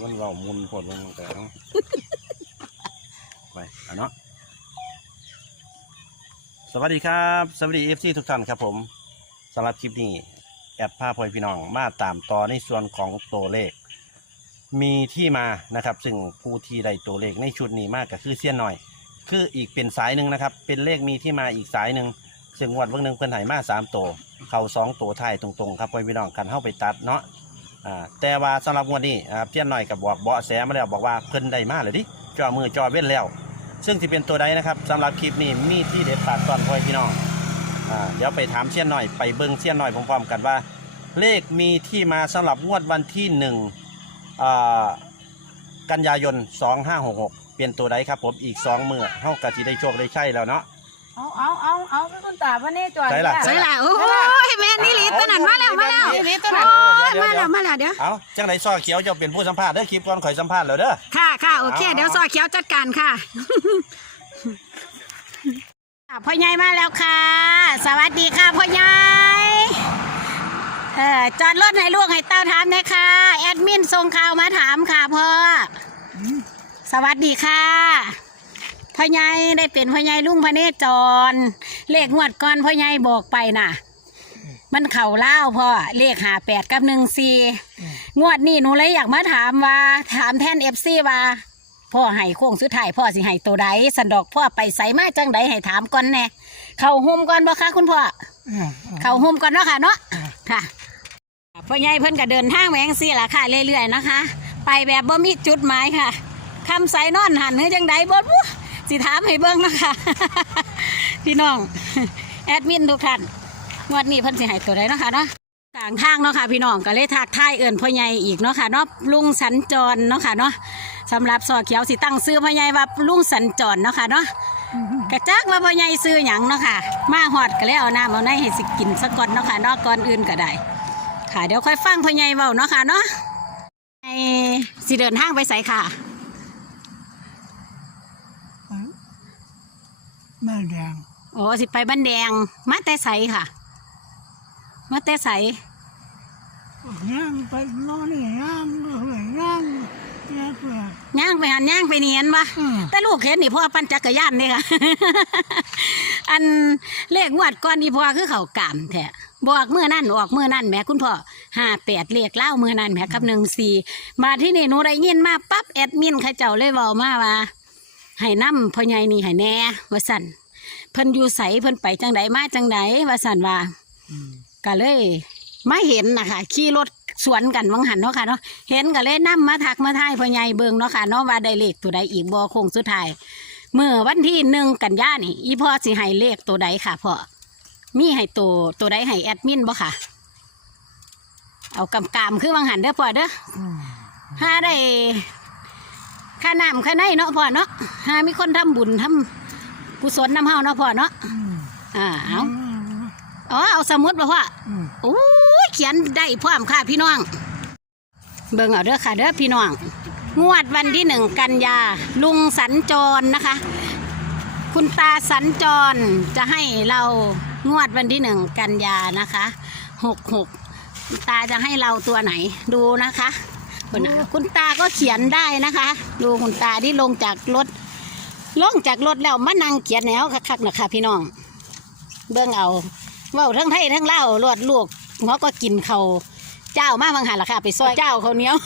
มันเรามุนผลลงแต่เนาะไปเอะเนาะสวัสดีครับ สวัสดีเอฟซีทุกท่านครับผมสำหรับคลิปนี้ แอดภาพพลอยพี่น้องมาตามต่อในส่วนของตัวเลข มีที่มานะครับ ซึ่งผู้ที่ได้ตัวเลขในชุดนี้มากก็คือเสี้ยนหน่อย คืออีกเป็นสายหนึ่งนะครับ เป็นเลขมีที่มาอีกสายหนึ่งซึ่งงวันวันหนึ่งเพิ่นใหายมาสามตัว เข่าสองตัวท้ายตรงๆ ครับพลอยพี่น้องกันเข้าไปตัดเนาะ อ่าแต่ว่าสำหรับงวันนี้อ่าเสี้ยนหน่อยกับบอกเบาะแสมาแล้วบอกว่าเพิ่นได้มาเลยดิจอมือจอเว้นแล้ว ซึ่งที่เป็นตัวใดนะครับสำหรับคลิปนี้มีที่เด็ดฝากตอนพลอยพี่น้องอ่าเดี๋ยวไปถามเสี้ยนหน่อยไปเบิ้งเสี้ยนหน่อยพร้อมๆกันว่า เลขมีที่มาสำหรับงวดวันที่หนึ่งอ่ากันยายน 2566 เป็นตัวใดครับผมอีก 2 มือเท่ากับที่ได้โชคได้ใช่แล้วเนาะ เอาเอาเอาเอาไปคุณตาพระเนจรใช่ล่ะจ้ใช่ละโอ้ยแม่นี่ลิตรนั่นมาแล้วมาแล้วนี่นี่ตัวนั้น โอ้ยมาแล้วมาแล้วเดี๋ยว เอาจังไรซอเขียวจะเป็นผู้สัมภาษณ์เด้อคลิปก่อนข่อยสัมภาษณ์แล้วเด้อ ค่ะค่ะโอเค เอา เดี๋ยวซอเขียวจัดการค่ะ อะพ่อใหญ่มาแล้วค่ะ สวัสดีค่ะพ่อใหญ่เออจอดรถให้ลูกให้เต้าถามหนะค่ะแอดมินส่งข่าวมาถามค่ะพ่ออสวัสดีค่ะ พ่อใหญ่ได้เป็นพ่อใหญ่ลุงพระเนจร เลขงวดก่อนพ่อใหญ่บอกไปน่ะ มันเข่าเล่าพ่อเลขหาแปดกับหนึ่งสี่งวดนี้หนูเลยอยากมาถามว่า ถามแทนเอฟซีว่าพ่อให้โค้งสุดท้ายพ่อสิให้ตัวใดสันดอกพ่อไปใส่มาจังใดให้ถามก่อนแน่เข้าห่มก่อนบ่คะคุณพ่อเข้าห่มก่อนเนาะค่ะเนาะค่ะพ่อใหญ่เพิ่นก็เดินทางแหวงซี่ล่ะค่ะเรื่อยๆนะคะ ไปแบบบ่มีจุดหมายค่ะคำใส่นอนหันเฮ้ยจังใดบ่รู้ สิถามให้เบิ่งนะคะพี่น้อง แอดมินทุกท่านงวดนี้เพิ่นสิให้ตัวใดเนาะค่ะเนาะกลางทางเนาะค่ะพี่น้องก็เลยทักทายเอิ้นพ่อใหญ่อีกเนาะค่ะเนาะลุงสัญจรเนาะค่ะเนาะสำหรับซอเขียวสิตั้งซื้อพ่อใหญ่ว่าลุงสัญจรเนาะค่ะเนาะกระจักว่าพ่อใหญ่ซื้อหยังเนาะค่ะ มาหอดก็เลยเอาน้ำเอาในให้สิกินสักก่อนเนาะค่ะเนาะก่อนอื่นก็ได้ ค่ะเดี๋ยวค่อยฟังพ่อใหญ่เว้าเนาะค่ะเนาะไอ้สิเดินทางไปไสค่ะ บ้านแดงโอ้สิไปบ้านแดง มาแต่ไสค่ะ มาแต่ไสย่างไปนอนนี่ย่างเลยย่างแย่เพื่อย่างไปหันย่างไปเนียนวะอืมแต่ลูกเห็นนี่พ่อปั่นจักรยานนี่ค่ะ อันเลขงวดก่อนนี่พ่อคือเขากามแท้บอกเมื่อนั่นออกเมื่อนั่นแหม่คุณพ่อห้าแปดเลขเล่าเมื่อนั่นแหม่กับหนึ่งสี่มาที่นี่หนูได้ยินมาปั๊บแอดมินเขาเจ้าเลยเว้ามาว่า ให้นำพ่อใหญ่นี่ให้แน่ว่าสั่นเพิ่นอยู่ใสเพิ่นไปจังไดมาจังไดว่าสั่นว่าก็เลยมาเห็นนะคะขี่รถสวนกันวังหันเนาะค่ะเนาะเห็นก็เลยนํมาทักมาทายพ่อใหญ่เบิงเนาะค่ะเนาะว่าได้เลขตัวใดอีกบ่คงสุดท้ายเมื่อวันที่หนึ่งกันยานี่ อีพ่อสิให้เลขตัวใดค่ะพ่อมีให้ตัวตัวใดให้แอดมินบ่ค่ะ เอากำกามคือวังหันเด้อพ่อเด้อห้าได้ ค่าน้ำค่าในเนาะพ่อเนาะห้ามีคนทำบุญทำกุศลน้ำเฮาเนาะพ่อเนาะอ่าเอาอ๋อเอาสมุดบ่พ่ออืมโอ้ยเขียนได้พร้อมค่ะพี่น้อง เบิ่งเอาเด้อค่ะเด้อพี่น้อง งวดวันที่หนึ่งกันยา ลุงสัญจรนะคะ คุณตาสัญจรจะให้เรางวดวันที่หนึ่งกันยานะคะหกหกคุณตาจะให้เราตัวไหนดูนะคะ คุณน่ะคุณตาก็เขียนได้นะคะ ดูคุณตาที่ลงจากรถ ลงจากรถแล้วมานั่งเขียนแนวคักๆนะคะพี่น้อง เบิ่งเอาเว้าทั้งไทยทั้งเล่าวรวดลูกหัวก็กินเขาวเจ้ามาบางหันละค่ะ ไปซอยเจ้าเขาวเหนี้ยว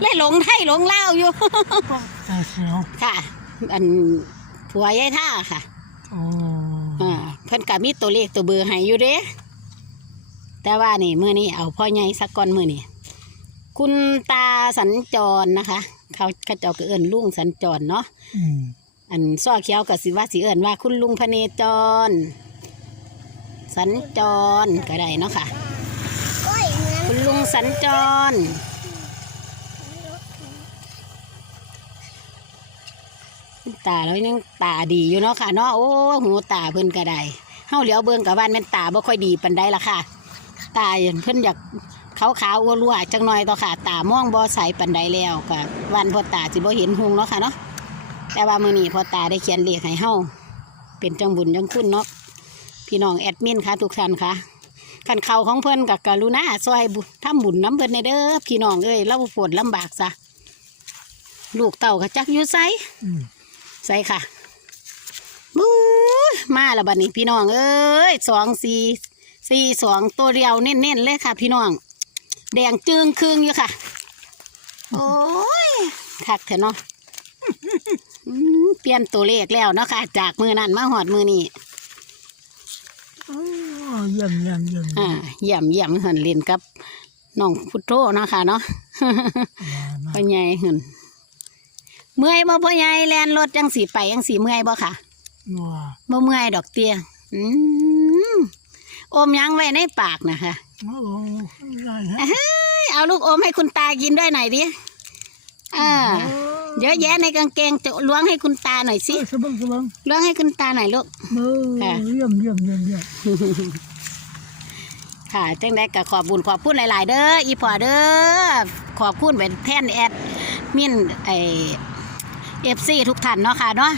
เลยหลงไทยหลงเล่าวอยู่ตาเขียวค่ะ อันผัวยายท่าค่ะโอ้อ่าเพิ่นก็มีตัวเลขตัวเบอร์ให้อยู่เด้แต่ว่านี่มื้อนี้เอาพ่อใหญ่สักก่อนมื้อนี้ คุณตาสัญจรนะคะ เขาเขาเจ้าก็เอิ้นลุงสัญจรเนาะอืมอันซ้อเขียวกับสิว่าสิเอิญว่า คุณลุงพเนจร สัญจรก็ได้เนาะค่ะ คุณลุงสัญจรตาแล้วยังตาดีอยู่เนาะค่ะเนาะโอ้หูตาเพิ่นก็ได้เฮาเหลียวเบิ่งกับบ้านแม่นตาบ่ค่อยดีปานใดล่ะค่ะ ตาเพิ่นอยาก ขาวขาวอ้วนรัวจังหน่อยต่อค่ะ ตามองบ่ใสปานใดแล้วก็วันพอตาสิบ่เห็นหุงเนาะค่ะเนาะแต่ว่ามือนี้พอตาได้เขียนเลขให้เฮาเป็นจังบุญจังคุณเนาะพี่น้องแอดมินค่ะทุกท่านค่ะขันเขาของเพิ่อนกับกรุณาซอยบุญทำบุญน้ำเพิ่นในเด้อพี่น้องเอ้ยเราปวดลำบากซะลูกเต่าก็จักอยู่ไสอืมใส่ค่ะบู๊มาแล้วบัดนี้พี่น้องเอ้ยสองสี่สี่สองตัวเดียวเน้นๆเลยค่ะ พี่น้อง แดงจึงครึ่งอยู่ค่ะ โอ้ยคักเถอะเนาะอืมเปลี่ยนตัวเลขแล้วเนาะค่ะ จากมือนั้นมาหอดมือนี้โอ้เยี่ยมเยี่ยมเยี่ยมอ่าเยี่ยมเยี่ยมเหินเล่นกับน้องพุทโธเนาะค่ะเนาะพ่อใหญ่เหินเมื่อยบ่พ่อใหญ่แลนรถจังสีไปจังสีเมื่อยบ่ค่ะว่าบ่เมื่อยดอกเตี้ยอืมอมยังไว้ในปากนะคะโอ้ได้ฮะ เฮ้ยเอาลูกอมให้คุณตากินด้วยหน่อยดิอ่าเยอะแยะในกางเกงจะล้วงให้คุณตาหน่อยสิสบังสบังล้วงให้คุณตาหน่อยลูกเออค่ะเยี่ยมเยี่ยมเยี่ยมเยี่ยมค่ะจังได้ก็ขอบบุญขอบพูดหลาย ๆ เด้ออีพอเด้อขอบพูดเป็นแท่นแอดมินไอเอฟซีทุกท่านเนาะค่ะเนาะ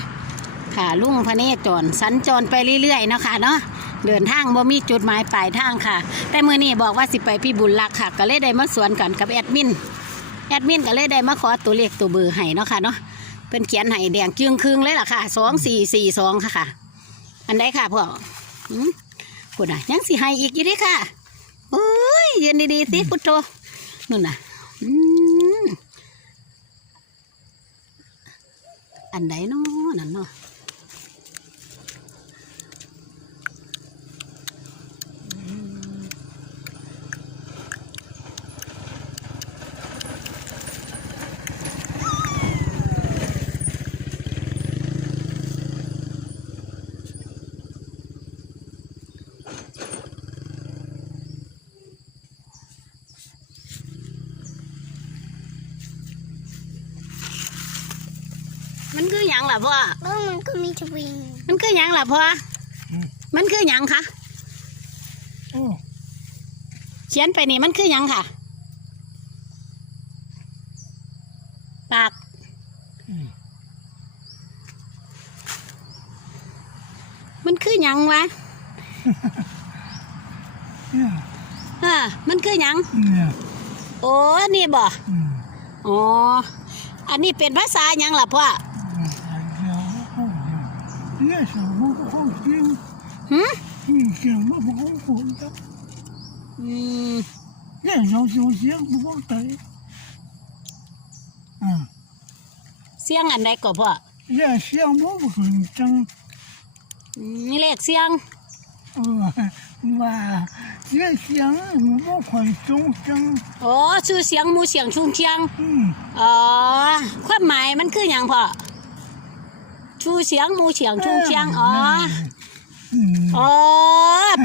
ค่ะลุงพระเนจรสัญจรไปเรื่อย ๆ เนาะค่ะเนาะ เดินทางบ่มีจุดหมายปลายทางค่ะ แต่มื้อนี้บอกว่าสิไปพี่บุญรักค่ะ ก็เลยได้มาสวนกันกับแอดมิน แอดมินก็เลยได้มาขอตัวเลขตัวเบอร์ให้เนาะค่ะเนาะเป็นเขียนให้แดงจึงครึ่งเลยล่ะค่ะสองสี่สี่สองค่ะค่ะอันใดค่ะพ่ออืมพูดน่ะยังสิให้อีกอยู่เดิค่ะโอ้ยยืนดีๆสิพุทโธนู่นน่ะอืมอันไหนเนาะนั่นเนาะ มันคือหยังล่ะพ่อ แล้วมันก็มีทวิงมันคือหยังล่ะพ่อมันคือหยังคะ โอ้เขียนไปนี่มันคือหยังค่ะ ปากมันคือหยังวะ เนี่ยเออมันคือหยัง เนี่ยโอ้นี่บ่ อืมอ๋อ อันนี้เป็นภาษาหยังล่ะพ่อเนี่ยสาวมันก็คงจริงหึนี่เสียงมันก็คงผลจ้ะอืมเนี่ยสาวเสียงเสียงมันก็ใจอ่าเสียงอันใดก็พ่อเนี่ยเสียงมันก็คงจังอืมนี่เลขเสียงเออ ว่าเสียงเสียงมันก็คงจงจังโอ้ชื่อเสียงหมูเสียงชุงเชียง อืมอ๋อ ความหมายมันคืออย่างพ่อชูเสียงหมูเสียงชุงเชียง อ๋อ อืมอ๋อ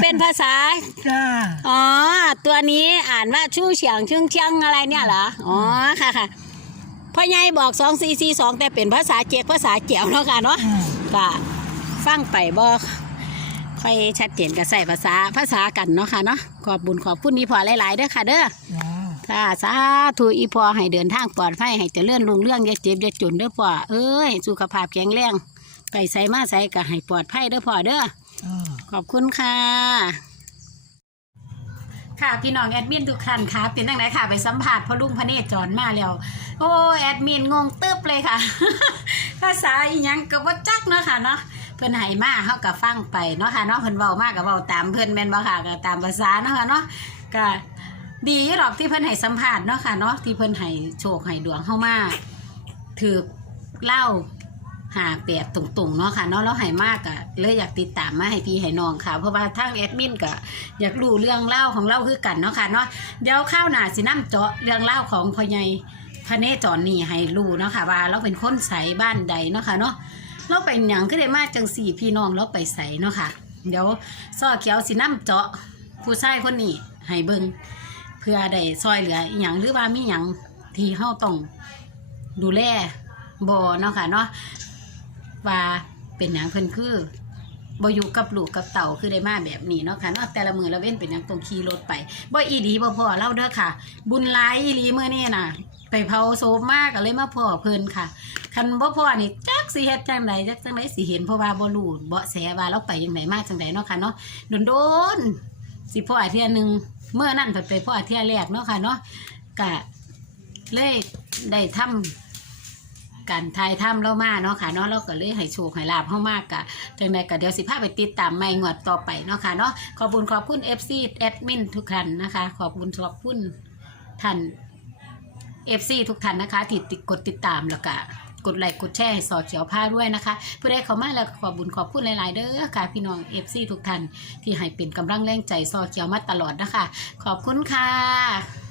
เป็นภาษา จ้าอ๋อ ตัวนี้อ่านว่าชูเสียงชุงเชียงอะไรเนี่ยเหรอ อ๋อ ค่ะค่ะพ่อใหญ่บอกสองสี่สี่สองแต่เป็นภาษาเจกภาษาเจียวเนาะค่ะเนาะอ่าก็ฟังไปบอก ค่อยชัดเจนกับใส่ภาษาภาษากันเนาะค่ะเนาะขอบบุญขอบคุณนี่พอหลายๆเด้อค่ะเด้อจ้าค่ะสาธุอีพอให้เดินทางปลอดภัยให้เจริญรุ่งเรื่องอย่าเจ็บอย่าจนเด้อพ่อเอ้ยสุขภาพแข็งแรงไปใส่มาใส่ก็ให้ปลอดภัยเด้อพ่อเด้ออ่าขอบคุณค่ะค่ะพี่น้องแอดมินทุกท่านค่ะเป็นตั้งไหนค่ะไปสัมผัสพ่อลุงพระเนจรมาแล้ว โอ้แอดมินงงตึ๊บเลยค่ะ ภาษาอีหยังก็บ่จักเนาะค่ะเนาะเพิ่นให้มาเฮาก็ฟังไปเนาะค่ะเนาะเพิ่นเว้ามากก็เว้าตามเพิ่นแม่นบ่ค่ะก็ตามภาษาเนาะค่ะเนาะก็ดีอยู่หรอกที่เพิ่นให้สัมภาษณ์เนาะค่ะเนาะที่เพิ่นให้โชคให้ดวงเฮามาถือเล่าหาแปดตรงๆเนาะค่ะเนาะแล้วให้มากอะเลยอยากติดตามมาให้พี่ให้น้องค่ะ เพราะว่าทางแอดมินก็อยากรู้เรื่องเล่าของเล่าคือกันเนาะค่ะเนาะเดี๋ยวข้าวหน้าสินํเจาะเรื่องเล่าของพ่อใหญ่พระเนจรนี่ให้รู้เนาะค่ะว่าเราเป็นคนใสบ้านใดเนาะค่ะเนาะ เราเป็นหยังก็ได้มาจังสี่พี่น้องเราไปใส่เนาะค่ะ เดี๋ยวซ้อเขียวสิน้ำเจาะผู้ชายคนนี้ให้เบิงเพื่อได้ซอยเหลืออหย่างหรือว่ามีหยังที่เฮาต้องดูแลบ่เนาะค่ะเนาะว่าเป็นหยังเพิ่นคือบอยู่กับลูกกับเต่าคือได้มาแบบนี้เนาะค่ะเนาะแต่ละมือละเว้นเป็นหยังต้องขี่รถไปบ่อีดีบ่พอเล่าเด้อค่ะ บุญหลายอีหลีมื้อนี้น่ะ ไปเผาโซมมากก็เลยมาพ่อเพิ่นค่ะคันบ่พ่อนี่จักสิเฮ็ดจังไดจักจังไดสิเห็นเพราะว่าบ่รู้เบาะแสว่าเราไปยังไดมาจังไดเนาะค่ะเนาะโดนๆสิพ่อเที่ยหนึงเมื่อนั้นเพิ่นไปพ่อเที่ยแรกเนาะค่ะเนาะก็เลยได้ทำการทายถ้ำเรามาเนาะค่ะเนาะเราก็เลยให้โชคให้ลาบเฮามากกะจังใดก็เดี๋ยวสิพาไปติดตามใหม่งวดต่อไปเนาะค่ะเนาะขอบคุณขอบคุณ FC แอดมินทุกท่านนะคะ ขอบคุณขอบคุณท่าน FC ทุกท่านนะคะที่ติดกดติดตามแล้วก็กดไลค์กดแชร์ให้สอเขียวผ้าด้วยนะคะเพื่อไดเข้ามาแล้วขอบุญขอบคุณหลาย ๆ เด้อค่ะพี่น้อง FC ทุกท่านที่ให้เป็นกำลังแรงใจสอเขียวมาตลอดนะคะ ขอบคุณค่ะ